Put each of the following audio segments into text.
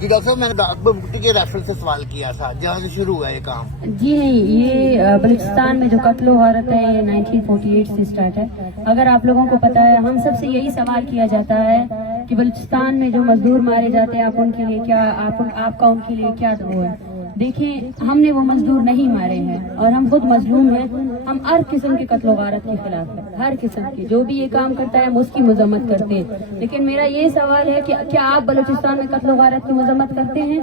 جی doctor صاحب، میں نے اکبر بگٹی کے ریفرنس سے سوال کیا تھا جہاں سے شروع ہوا یہ کام. جی نہیں، یہ بلوچستان میں جو قتل و غارت ہے یہ 1948 سے سٹارٹ ہے. اگر آپ لوگوں کو پتا ہے، ہم سب سے یہی سوال کیا جاتا ہے کہ بلوچستان میں جو مزدور مارے جاتے ہیں آپ ان کے لیے کیا، آپ کا ان کے لیے کیا وہ ہے. دیکھیں، ہم نے وہ مزدور نہیں مارے ہیں اور ہم خود مظلوم ہیں. ہم ہر قسم کے قتل و غارت کے خلاف ہیں، ہر قسم کے. جو بھی یہ کام کرتا ہے ہم اس کی مذمت کرتے ہیں. لیکن میرا یہ سوال ہے کہ کیا آپ بلوچستان میں قتل و غارت کی مذمت کرتے ہیں؟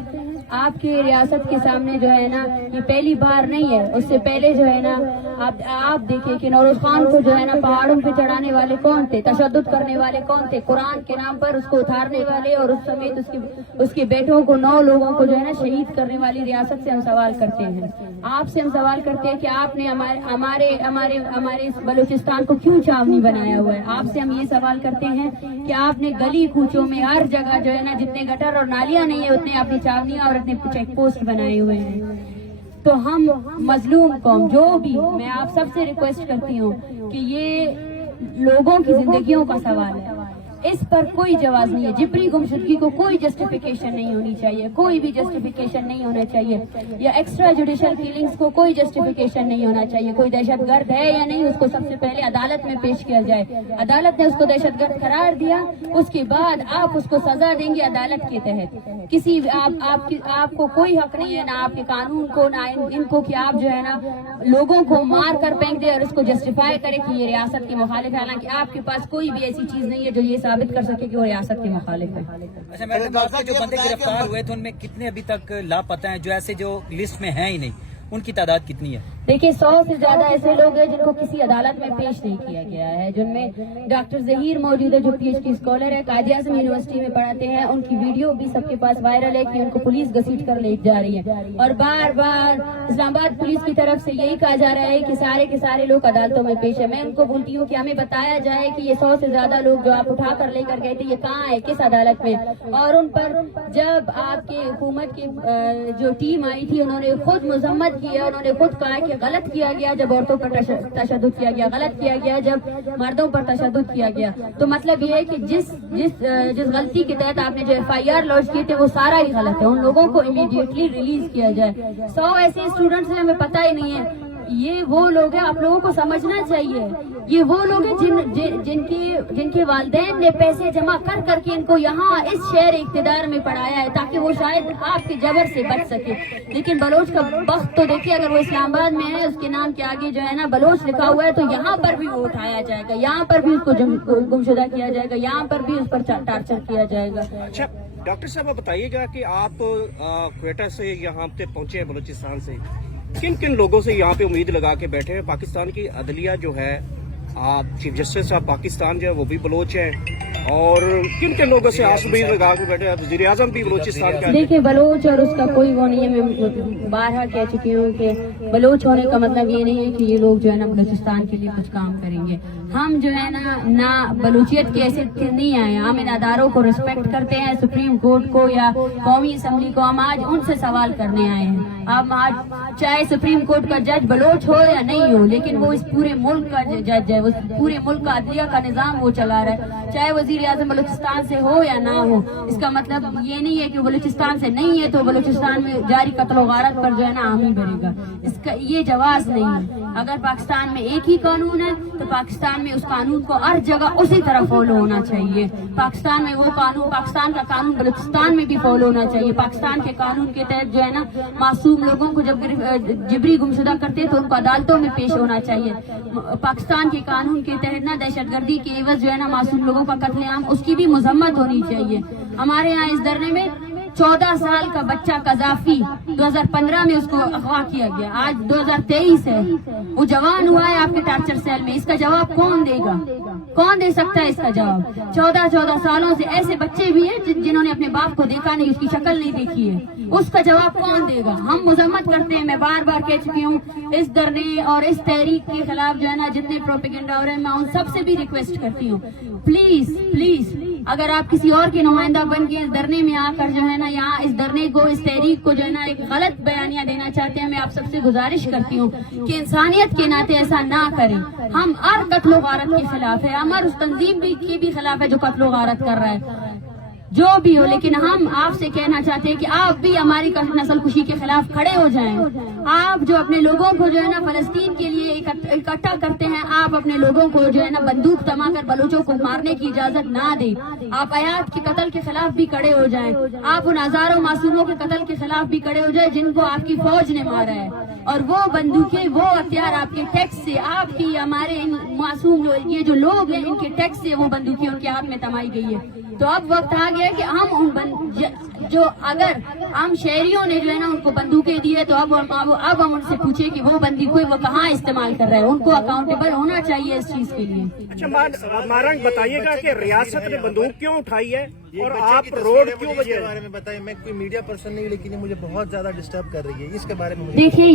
آپ کی ریاست کے سامنے جو ہے نا، یہ پہلی بار نہیں ہے، اس سے پہلے جو ہے نا آپ دیکھیں کہ نوروز خان کو جو ہے نا پہاڑوں پہ چڑھانے والے کون تھے، تشدد کرنے والے کون تھے، قرآن کے نام پر اس کو اتارنے والے اور اس سمیت اس کے بیٹوں کو 9 لوگوں کو جو ہے نا شہید کرنے والی ریاست سے ہم سوال کرتے ہیں. آپ سے ہم سوال کرتے ہیں کہ آپ نے ہمارے اس بلوچستان کو کیوں چھاونی بنایا ہوا ہے. آپ سے ہم یہ سوال کرتے ہیں کہ آپ نے گلی کوچوں میں ہر جگہ جو ہے نا جتنے گٹر اور نالیاں نہیں ہیں اتنے اپنی چھاونیاں اور اپنے چیک پوسٹ بنائے ہوئے ہیں. تو ہم مظلوم قوم جو بھی، میں آپ سب سے ریکویسٹ کرتی ہوں کہ یہ لوگوں کی زندگیوں کا سوال ہے، اس پر کوئی جواز نہیں ہے. جبری گمشدگی کو کوئی جسٹیفیکیشن نہیں ہونی چاہیے، کوئی بھی جسٹیفیکیشن نہیں ہونا چاہیے. یا ایکسٹرا جوڈیشل کلنگز کو کوئی جسٹیفیکیشن نہیں ہونا چاہیے. کوئی دہشت گرد ہے یا نہیں، اس کو سب سے پہلے عدالت میں پیش کیا جائے. عدالت نے اس کو دہشت گرد قرار دیا، اس کے بعد آپ اس کو سزا دیں گے عدالت کے تحت. کسی آپ کو کوئی حق نہیں ہے، نہ آپ کے قانون کو نہ ان کو، کہ آپ جو ہے نا لوگوں کو مار کر پھینک دے اور اس کو جسٹیفائی کرے کہ یہ ریاست کے مخالف ہے. حالانکہ آپ کے پاس کوئی بھی ایسی چیز نہیں ہے جو یہ ثابت کر سکے کہ وہ ریاست کے مخالف ہے. اچھا میڈم، آپ کے جو بندے گرفتار ہوئے تھے ان میں کتنے ابھی تک لاپتہ ہیں، جو ایسے جو لسٹ میں ہیں ہی نہیں، ان کی تعداد کتنی ہے؟ دیکھیے، 100 سے زیادہ ایسے لوگ ہیں جن کو کسی عدالت میں پیش نہیں کیا گیا ہے. جن میں ڈاکٹر ظہیر موجود ہے جو PhD اسکالر ہے، قائد اعظم یونیورسٹی میں پڑھاتے ہیں. ان کی ویڈیو بھی سب کے پاس وائرل ہے کہ ان کو پولیس گھسیٹ کر لے جا رہی ہے. اور بار بار اسلام آباد پولیس کی طرف سے یہی کہا جا رہا ہے کہ سارے کے سارے لوگ عدالتوں میں پیش ہے. میں ان کو بولتی ہوں کہ ہمیں بتایا جائے کہ یہ 100 سے زیادہ لوگ جو آپ اٹھا کر لے کر گئے تھے یہ کہاں ہے، کس عدالت میں. اور ان پر جب آپ کے حکومت کی جو ٹیم آئی تھی انہوں نے خود مذمت کی ہے. انہوں نے خود کہا کہ غلط کیا گیا جب عورتوں پر تشدد کیا گیا، غلط کیا گیا جب مردوں پر تشدد کیا گیا. تو مطلب یہ ہے کہ جس غلطی کے تحت آپ نے جو FIR لانچ کیے تھے وہ سارا ہی غلط ہے. ان لوگوں کو امیڈیٹلی ریلیز کیا جائے. 100 ایسے اسٹوڈنٹس ہیں، ہمیں پتہ ہی نہیں ہے. یہ وہ لوگ ہیں، آپ لوگوں کو سمجھنا چاہیے، یہ وہ لوگ ہیں جن کے والدین نے پیسے جمع کر کر کے ان کو یہاں اس شہر اقتدار میں پڑھایا ہے تاکہ وہ شاید آپ کے جبر سے بچ سکے. لیکن بلوچ کا بخت تو دیکھیے، اگر وہ اسلام آباد میں ہے، اس کے نام کے آگے جو ہے نا بلوچ لکھا ہوا ہے، تو یہاں پر بھی وہ اٹھایا جائے گا، یہاں پر بھی اس کو گمشدہ کیا جائے گا، یہاں پر بھی اس پر ٹارچر کیا جائے گا. اچھا ڈاکٹر صاحب، بتائیے گا کہ آپ کوئٹہ سے یہاں پہ پہنچے ہیں بلوچستان سے، کن کن لوگوں سے یہاں پہ امید لگا کے بیٹھے ہیں؟ پاکستان کی عدلیہ جو ہے، چیف جسٹس آف پاکستان جو ہے وہ بھی بلوچ ہیں، اور کن کن لوگوں سے آس امید لگا کے بیٹھے ہیں؟ وزیر اعظم بھی بلوچستان کا. دیکھیے، بلوچ اور اس کا کوئی وہ نہیں ہے. میں بارہا کہہ چکی ہوں کہ بلوچ ہونے کا مطلب یہ نہیں ہے کہ یہ لوگ جو ہے نا بلوچستان کے لیے کچھ کام کریں گے. ہم جو ہے نہ بلوچیت کے ایسے نہیں آئے ہیں. ہم ان اداروں کو رسپیکٹ کرتے ہیں، سپریم کورٹ کو یا قومی اسمبلی کو. ہم آج ان سے سوال کرنے آئے ہیں. ہم آج چاہے سپریم کورٹ کا جج بلوچ ہو یا نہیں ہو، لیکن وہ اس پورے ملک کا جج ہے، وہ پورے ملک کا عدلیہ کا نظام وہ چلا رہا ہے. چاہے وزیر اعظم بلوچستان سے ہو یا نہ ہو، اس کا مطلب یہ نہیں ہے کہ بلوچستان سے نہیں ہے تو بلوچستان میں جاری قتل و غارت پر جو ہے نا عام ہی بڑھے گا. اس کا یہ جواز نہیں ہے. اگر پاکستان میں ایک ہی قانون ہے تو پاکستان میں اس قانون کو ہر جگہ اسی طرح فالو ہونا چاہیے. پاکستان میں وہ قانون، پاکستان کا قانون بلوچستان میں بھی فالو ہونا چاہیے. پاکستان کے قانون کے تحت جو ہے نا معصوم لوگوں کو جب جبری گمشدہ کرتے تو ان کو عدالتوں میں پیش ہونا چاہیے. پاکستان کے قانون کے تحت نا دہشت گردی کے عوض جو ہے نا معصوم لوگوں کا قتل عام، اس کی بھی مذمت ہونی چاہیے. ہمارے یہاں اس دھرنے میں 14 سال کا بچہ قذافی 2015 میں اس کو اغوا کیا گیا. آج 2023 ہے، وہ جوان ہوا ہے آپ کے ٹارچر سیل میں. اس کا جواب کون دے گا؟ کون دے سکتا ہے اس کا جواب؟ 14 سالوں سے ایسے بچے بھی ہیں جنہوں نے اپنے باپ کو دیکھا نہیں، اس کی شکل نہیں دیکھی ہے. اس کا جواب کون دے گا؟ ہم مذمت کرتے ہیں. میں بار بار کہہ چکی ہوں، اس دھرنے اور اس تحریک کے خلاف جو ہے نا جتنے پروپیگنڈا ہو رہے ہیں، میں ان سب سے بھی ریکویسٹ کرتی ہوں، پلیز اگر آپ کسی اور کے نمائندہ بن کے اس دھرنے میں آ کر جو ہے نا یہاں اس دھرنے کو، اس تحریک کو جو ہے نا ایک غلط بیانیہ دینا چاہتے ہیں، میں آپ سب سے گزارش کرتی ہوں کہ انسانیت کے ناطے ایسا نہ کریں. ہم ہر قتل و غارت کے خلاف ہے، ہم ہر اس تنظیم کے بھی خلاف ہے جو قتل و غارت کر رہا ہے. जो भी हो, लेकिन हम आपसे कहना चाहते हैं कि आप भी हमारी नस्ल कुशी के खिलाफ खड़े हो जाएं। आप जो अपने लोगों को जो है ना फलस्तीन के लिए इकट्ठा करते हैं, आप अपने लोगों को जो है ना बंदूक थमाकर बलूचों को मारने की इजाजत ना दें। आप आयात के कत्ल के खिलाफ भी खड़े हो जाएं। आप उन हजारों मासूमों के कत्ल के खिलाफ भी खड़े हो जाएं जिनको आपकी फौज ने मारा है, और वो बंदूकें, वो हथियार आपके टैक्स से, आपकी हमारे इन मासूम लोग, ये जो लोग हैं इनके टैक्स से वो बंदूकें उनके हाथ में थमाई गई है। तो अब वक्त आ गया कि हम जो अगर हम शहरियों ने जो है ना उनको बंदूकें दी है, तो अब हम उनसे पूछे कि वो बंदूकें वो कहाँ इस्तेमाल कर रहे हैं। उनको अकाउंटेबल होना चाहिए इस चीज के लिए। अच्छा मारंग, बताइएगा कि रियासत ने बंदूक क्यों उठाई है और आप रोड क्यों बजे? इसके बारे में बताइए। मैं कोई मीडिया पर्सन नहीं, लेकिन ये मुझे बहुत ज्यादा डिस्टर्ब कर रही है। इसके बारे में देखिए,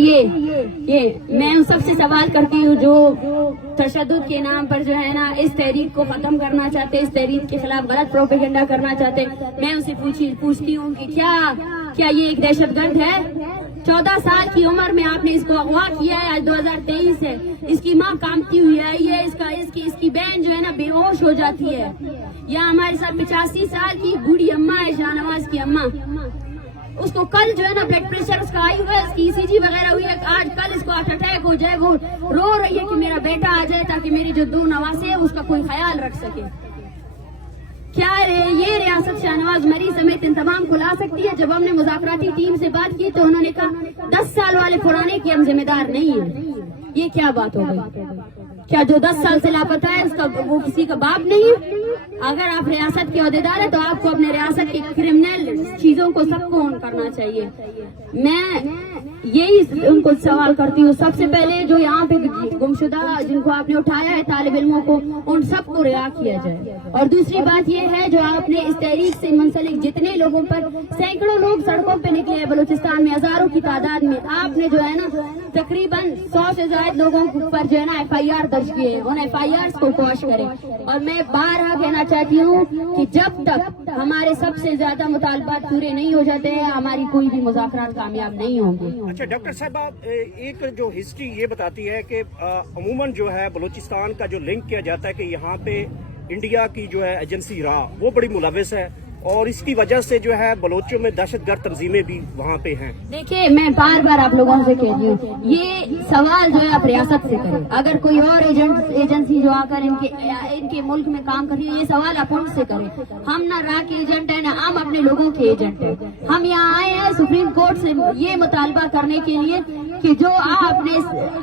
ये मैं उन सबसे सवाल करती हूँ जो तशद्दुद के नाम पर जो है ना इस तहरीक को खत्म करना चाहते, इस तहरीक के खिलाफ गलत प्रोपेगेंडा करना चाहते। मैं उनसे पूछती हूँ कि क्या ये एक दहशतगर्द है? 14 साल की उम्र में आपने इसको अगवा किया है। आज 2023 है, इसकी माँ कामती हुई है, ये इसकी बहन जो है ना बेहोश हो जाती है। या हमारे साथ 85 साल की बूढ़ी अम्मा है, शाहनवाज की अम्मा, उसको कल जो है ना ब्लड प्रेशर उसका आई हुआ है, इसकी ECG वगैरह हुई है, आज कल इसको हार्ट अटैक हो जाए। वो रो रही है कि मेरा बेटा आ जाए ताकि मेरी जो 2 नवासे है उसका कोई ख्याल रख सके। क्या ये रियासत शाहनवाज मरी समेत इन तमाम को ला सकती है? जब हमने मुज़ाकराती टीम से बात की तो उन्होंने कहा 10 साल वाले पुराने के हम जिम्मेदार नहीं है। ये क्या बात हो गई? क्या जो 10 साल से लापता है उसका वो किसी का बाप नहीं है? अगर आप रियासत के अहदेदार है तो आपको अपने रियासत के क्रिमिनल चीजों को सबको ऑन करना चाहिए। मैं यही उनको सवाल करती हूँ, सबसे पहले जो यहाँ पे गुमशुदा जिनको आपने उठाया है तालिब इल्मों को, उन सबको रिहा किया जाए। और दूसरी बात ये है, जो आपने इस तहरीक से मुंसलिक जितने लोगों पर, सैकड़ों लोग सड़कों पे निकले हैं बलूचिस्तान में हजारों की तादाद में, आपने जो है ना तकरीबन 100 से ज्यादा लोगों पर जो है ना FIR दर्ज किए, उन FIR को क्वाश करें। और मैं बारहा कहना चाहती हूँ कि जब तक हमारे सबसे ज्यादा मुतालबात पूरे नहीं हो जाते हैं, हमारी कोई भी मुज़ाकरात कामयाब नहीं होंगे। अच्छा डॉक्टर साहब, एक जो हिस्ट्री ये बताती है कि अमूमन जो है बलूचिस्तान का जो लिंक किया जाता है कि यहाँ पे इंडिया की जो है एजेंसी रा वो बड़ी मुलविस है, और इसकी वजह से जो है बलोचों में दहशतगर्द तंजीमें भी वहाँ पे हैं। देखिए, मैं बार बार आप लोगों से कहती हूँ, ये सवाल जो है आप रियासत से करें। अगर कोई और एजेंसी जो आकर इनके मुल्क में काम कर रही है, ये सवाल आप उनसे करें। हम ना रा के एजेंट है, ना हम अपने लोगों के एजेंट है। हम यहाँ आए हैं सुप्रीम कोर्ट से ये मुतालबा करने के लिए कि जो आपने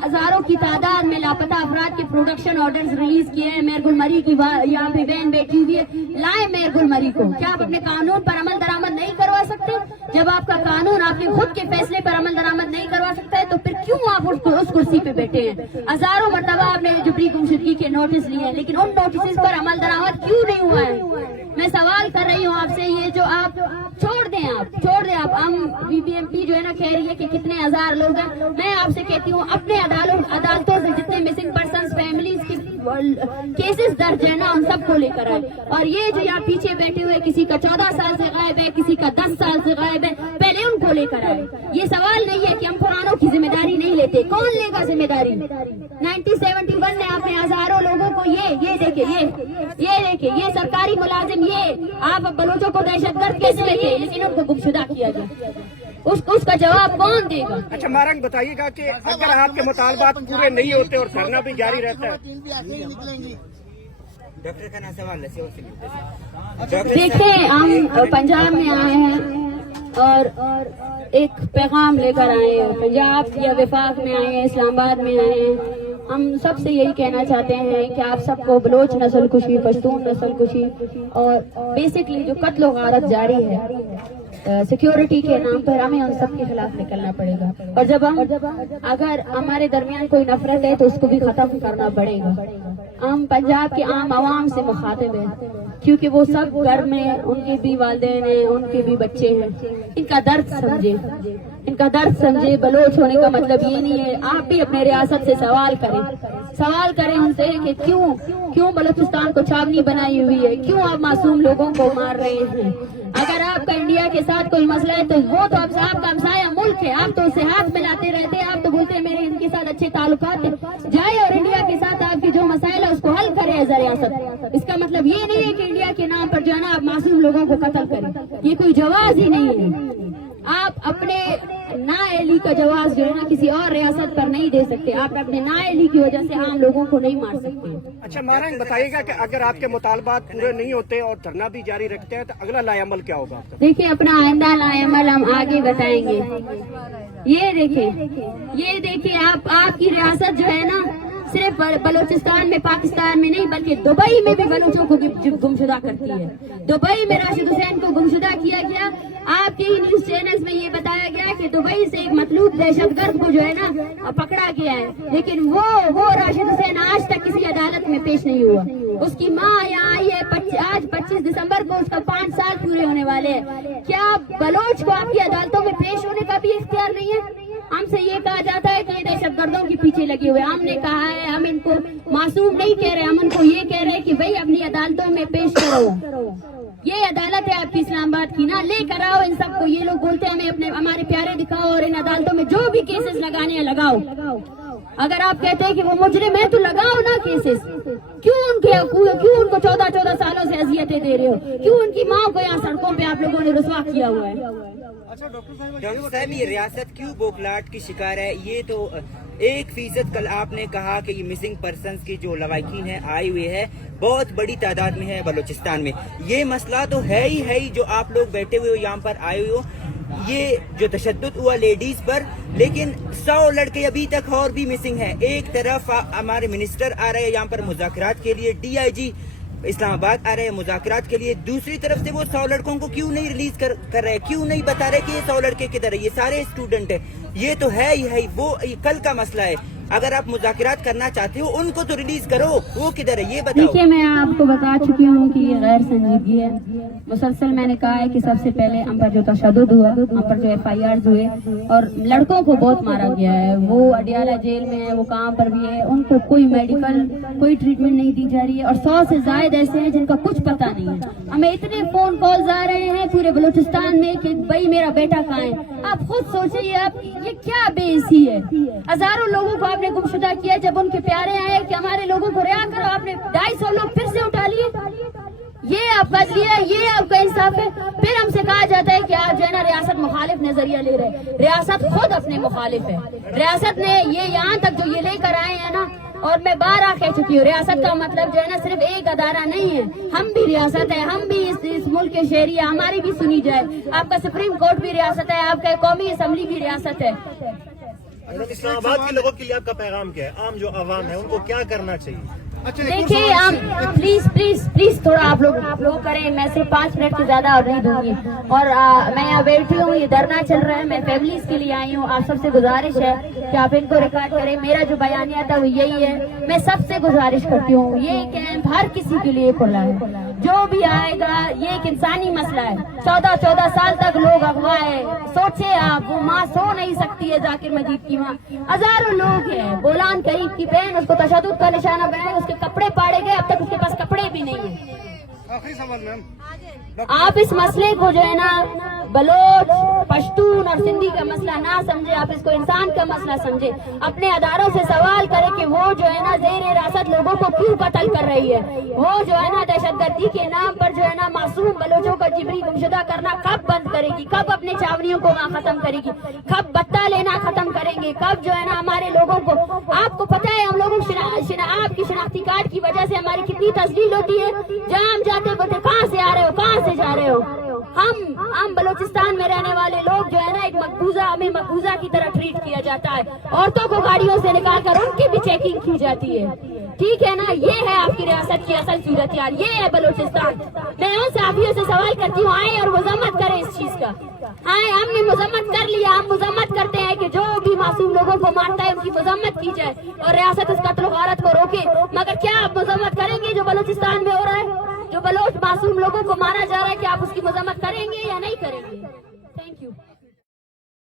हजारों की तादाद में लापता अफराद के प्रोडक्शन ऑर्डर्स रिलीज किए हैं, मेयर गुलमरी की यहाँ पे बहन बैठी हुई है, लाए मेयर गुलमरी को। क्या आप अपने कानून पर अमल दरामद नहीं करवा सकते? जब आपका कानून आपके खुद के फैसले पर अमल दरामद नहीं करवा सकता है, तो फिर क्यों आप उस कुर्सी पे बैठे हैं? हजारों मरतबा आपने जुबरी गुमशुदगी के नोटिस लिए हैं, लेकिन उन नोटिस पर अमल दरामद क्यों नहीं हुआ है? मैं सवाल कर रही हूँ आपसे, ये जो आप छोड़ दें आप हम BBMP जो है ना कह रही है कि कितने हजार लोग हैं। मैं आपसे कहती हूँ, अपने अदालतों से जितने मिसिंग पर्सन्स फैमिलीज के केसेस दर्ज है ना, उन सबको लेकर आए। और ये जो यहाँ पीछे बैठे हुए, किसी का 14 साल से गायब है, किसी का 10 साल से गायब है, पहले उनको लेकर आए। ये सवाल नहीं है कि हम पुरानों की जिम्मेदारी नहीं लेते। कौन लेगा जिम्मेदारी? 1971 में आपने हजारों लोगों को ये देखिए ये सरकारी मुलाजिम, ये आप बलूचों को दहशतगर्द कैसे लेते, लेकिन उनको गुमशुदा किया जाए, उसका जवाब कौन देगा? अच्छा मारंग, बताइएगा कि अगर आपके मुतालबात पूरे नहीं होते और धरना भी जारी रहता है? डॉक्टर का ना सवाल देखिए, हम पंजाब में आए हैं और एक पैगाम लेकर आए हैं। पंजाब या वफाक में आए हैं, इस्लामाबाद में आए हैं। हम सबसे यही कहना चाहते हैं कि आप सबको बलोच नस्ल कुशी, पश्तून नस्ल कुशी और बेसिकली जो कत्ल गारत जारी है सिक्योरिटी के नाम पर, हमें उन सब के खिलाफ निकलना पड़ेगा। और जब अगर हमारे दरमियान कोई नफरत है तो उसको भी खत्म करना पड़ेगा। हम पंजाब के आम आवाम से मुखातिब हैं, क्योंकि वो सब घर में उनके भी वालिदैन हैं, उनके भी बच्चे हैं। इनका दर्द समझे। बलोच होने का मतलब ये नहीं है। आप भी अपने रियासत से सवाल करें उनसे कि क्यों बलूचिस्तान को छावनी बनाई हुई है, क्यों आप मासूम लोगों को मार रहे हैं। अगर आपका इंडिया के साथ कोई मसला है तो वो तो आपका हमसाया मुल्क है, आप तो उसे हाथ मिलाते रहते हैं, आप तो बोलते हैं मेरे इनके साथ अच्छे ताल्लुकात हैं। जाए और इंडिया के साथ आपके जो मसाइल है उसको हल करे एज अ रियासत। इसका मतलब ये नहीं है कि इंडिया के नाम पर जो है ना आप मासूम मासूम लोगों को कत्ल करें, ये कोई जवाज ही नहीं है। आप अपने नाअहली का जवाब जो है ना किसी और रियासत पर नहीं दे सकते। आप अपने नाअहली की वजह से आम लोगों को नहीं मार सकते। अच्छा महाराज बताइएगा कि अगर आपके मुतालबात पूरे नहीं होते और धरना भी जारी रखते हैं तो अगला लाएअमल क्या होगा आपका? देखिए, अपना आइंदा लाएअमल हम आगे बताएंगे। ये देखिए आपकी रियासत जो है ना सिर्फ बलूचिस्तान में, पाकिस्तान में नहीं बल्कि दुबई में भी बलूचों को गुमशुदा करती है। दुबई में राशिद हुसैन को गुमशुदा किया गया। आपके ही न्यूज चैनल्स में ये बताया गया कि दुबई से एक मतलूब दहशतगर्द को जो है ना पकड़ा गया है, लेकिन वो राशिद हुसैन आज तक किसी अदालत में पेश नहीं हुआ। उसकी माँ यहाँ आई है, आज 25 दिसंबर को उसका 5 साल पूरे होने वाले हैं। क्या बलोच को आपकी अदालतों में पेश होने का भी इख्तियार नहीं है? हमसे ये कहा जाता है कि ये दहशतगर्दों के पीछे लगे हुए। हमने कहा है हम इनको मासूम नहीं कह रहे, हम उनको ये कह रहे हैं कि भाई अपनी अदालतों में पेश करो। ये अदालत है आपकी इस्लामाबाद की ना, लेकर आओ इन सबको। ये लोग बोलते हैं हमें हमारे प्यारे दिखाओ और इन अदालतों में जो भी केसेस लगाने हैं लगाओ। अगर आप कहते हैं कि वो मुजरिम है तो लगाओ ना केसेस। क्यों उनको 14 सालों से अजियतें दे रहे हो? क्यों उनकी माँ को यहाँ सड़कों पे आप लोगों ने रुसवा किया हुआ है? डॉक्टर साहब, ये रियासत क्यों बौखलाहट की शिकार है? ये तो 1% कल आपने कहा कि ये मिसिंग पर्सन्स की जो लवाकिन है आई हुई है बहुत बड़ी तादाद में है बलूचिस्तान में। ये मसला तो है ही जो आप लोग बैठे हुए हो यहाँ पर आए हुए हो, ये जो तशद्दुद हुआ लेडीज पर, लेकिन 100 लड़के अभी तक और भी मिसिंग है। एक तरफ हमारे मिनिस्टर आ रहे हैं यहाँ पर मुज़ाकरात के लिए, DIG इस्लामाबाद आ रहे हैं मुज़ाकरात के लिए, दूसरी तरफ से वो 100 लड़कों को क्यों नहीं रिलीज कर रहे हैं? क्यों नहीं बता रहे कि ये 100 लड़के किधर है? ये सारे स्टूडेंट है। ये तो है ही वो कल का मसला है। अगर आप मुज़ाकरात करना चाहते हो उनको तो रिलीज करो, वो किधर है ये बताओ। देखिए, मैं आपको बता चुकी हूँ कि ये गैर संजीदगी है। मुसलसल मैंने कहा है कि सबसे पहले हम पर जो तशद्दुद हुआ, हम पर जो FIRs हुए और लड़कों को बहुत मारा गया है, वो अडियाला जेल में है, वो कहाँ पर भी है, उनको कोई मेडिकल कोई ट्रीटमेंट नहीं दी जा रही है। और 100 से ज्यादा ऐसे हैं जिनका कुछ पता नहीं है। हमें इतने फोन कॉल्स आ रहे हैं पूरे बलूचिस्तान में कि भाई मेरा बेटा कहाँ है। आप खुद सोचिए, आप ये क्या बेइज्जती है। हजारों लोगों को आपने गुमशुदा किया। जब उनके प्यारे आए कि हमारे लोगों को रिहा करो, आपने 250 लोग फिर से उठा लिए। ये आप बदली है, ये आपका इंसाफ है। फिर हमसे कहा जाता है कि आप जो है ना रियासत मुखालिफ नजरिया ले रहे। रियासत खुद अपने मुखालिफ है। रियासत ने ये यहाँ तक जो ये लेकर आए हैं ना, और मैं बार कह चुकी हूँ, रियासत का मतलब जो है ना सिर्फ एक अदारा नहीं है। हम भी रियासत है, हम भी इस मुल्क के शहरी है, हमारी भी सुनी जाए। आपका सुप्रीम कोर्ट भी रियासत है, आपका कौमी असम्बली भी रियासत है। इस्लामाबाद के लोगों के लिए आपका पैगाम क्या है? आम जो आवाम है उनको क्या करना चाहिए? देखिए, हम प्लीज थोड़ा आप लोग करें। मैं सिर्फ 5 मिनट से ज्यादा और नहीं दूंगी। और मैं यहाँ बैठी हूँ, ये धरना चल रहा है, मैं फैमिलीज के लिए आई हूँ। आप सबसे गुजारिश है कि आप इनको रिकॉर्ड करें। मेरा जो बयानिया था वो यही है। मैं सबसे गुजारिश करती हूँ, ये कैंप हर किसी के लिए खुला है। जो भी आएगा, ये एक इंसानी मसला है। 14 साल तक लोग अगवा है। सोचे आप, वो माँ सो नहीं सकती है, जाकिर मजीद की माँ। हजारों लोग हैं। बोलान करीब की बहन, उसको तशद्दुद का निशाना बनाया, उसके कपड़े पाड़े गए, अब तक उसके पास कपड़े भी नहीं है। आखिरी सवाल मैम, आप इस मसले को जो है ना बलोच, पश्तून और सिंधी का मसला ना समझे, आप इसको इंसान का मसला समझे। अपने अदारों से सवाल करें कि वो जो है ना ज़ेर हिरासत लोगों को क्यों कत्ल कर रही है। वो जो है ना दहशतगर्दी के नाम पर जो है ना मासूम बलोचों का जिबरी गुमशुदा करना कब बंद करेगी? कब अपने छावनियों को वहाँ खत्म करेगी? कब बत्ता लेना खत्म करेंगे? कब जो है ना हमारे लोगों को, आपको पता है हम लोगों आपकी शिनाख्ती कार्ड की वजह से हमारी कितनी तस्लील होती है। जहाँ हम जाते बोलते कहाँ से आ रहे हो, कहाँ से जा रहे हो। हम बलूचिस्तान में रहने वाले लोग जो है ना एक मकबूजा, हमें मकबूजा की तरह ट्रीट किया जाता है। औरतों को गाड़ियों से निकाल कर उनकी भी चेकिंग की जाती है। ठीक है ना, ये है आपकी रियासत की असल सूरत यार, ये है बलूचिस्तान। मैं उन साथियों से सवाल करती हूँ, आए और मजम्मत करें इस चीज का। आए, हमने मजम्मत कर लिया, हम मजम्मत करते हैं कि जो भी मासूम लोगों को मारता है उनकी मजम्मत की जाए और रियासत इस कत्ल गारत को रोके। मगर क्या आप मजम्मत करेंगे जो बलूचिस्तान में हो रहा है, जो बलोच मासूम लोगों को मारा जा रहा है? क्या आप उसकी मजम्मत करेंगे या नहीं करेंगे?